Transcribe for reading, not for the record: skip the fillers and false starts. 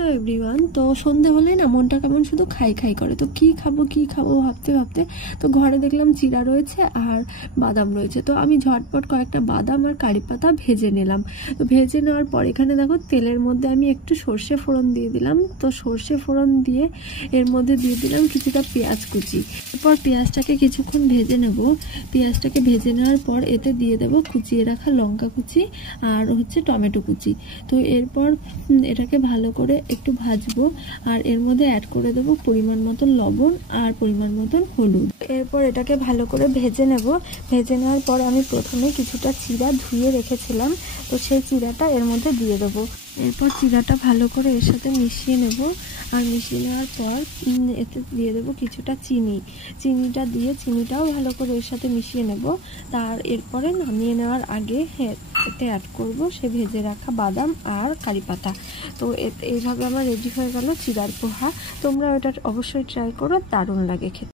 Hello everyone. তো সন্ধে হলে না মনটা কেমন শুধু খাই খাই করে। তো কি খাবো ভাবতে ভাবতে তো ঘরে দেখলাম চিড়া রয়েছে আর বাদাম রয়েছে। তো আমি ঝটপট কয়েকটা বাদাম আর কারি পাতা ভেজে নিলাম। তো ভেজে নেওয়ার পর এখানে দেখো তেলের মধ্যে আমি একটু সর্ষে ফোড়ন দিয়ে দিলাম। তো সর্ষে ফোড়ন দিয়ে এর মধ্যে দিয়ে দিলাম কিছুটা পেঁয়াজ কুচি। এরপর পেঁয়াজটাকে কিছুক্ষণ ভেজে নেব। পেঁয়াজটাকে ভেজে নেওয়ার পর এতে দিয়ে দেবো কুচিয়ে রাখা লঙ্কা কুচি আর হচ্ছে টমেটো কুচি। তো এরপর এটাকে ভালো করে একটু ভাজবো আর এর মধ্যে অ্যাড করে দেবো পরিমাণ মতন লবণ আর পরিমাণ মতন হলুদ। এরপর এটাকে ভালো করে ভেজে নেব। ভেজে নেওয়ার পর আমি প্রথমে কিছুটা চিড়া ধুয়ে রেখেছিলাম, তো সেই চিড়াটা এর মধ্যে দিয়ে দেবো। এরপর চিড়াটা ভালো করে এর সাথে মিশিয়ে নেব আর মিশিয়ে নেওয়ার পর এতে দিয়ে দেবো কিছুটা চিনিটা দিয়ে চিনিটাও ভালো করে এর সাথে মিশিয়ে নেব। তার এরপরে নামিয়ে নেওয়ার আগে এতে অ্যাড করব সে ভেজে রাখা বাদাম আর কারি পাতা। তো এইভাবে আমার রেডি হয়ে গেল চিড়ার পোহা। তোমরা এটা অবশ্যই ট্রাই করো, দারুণ লাগে খেতে।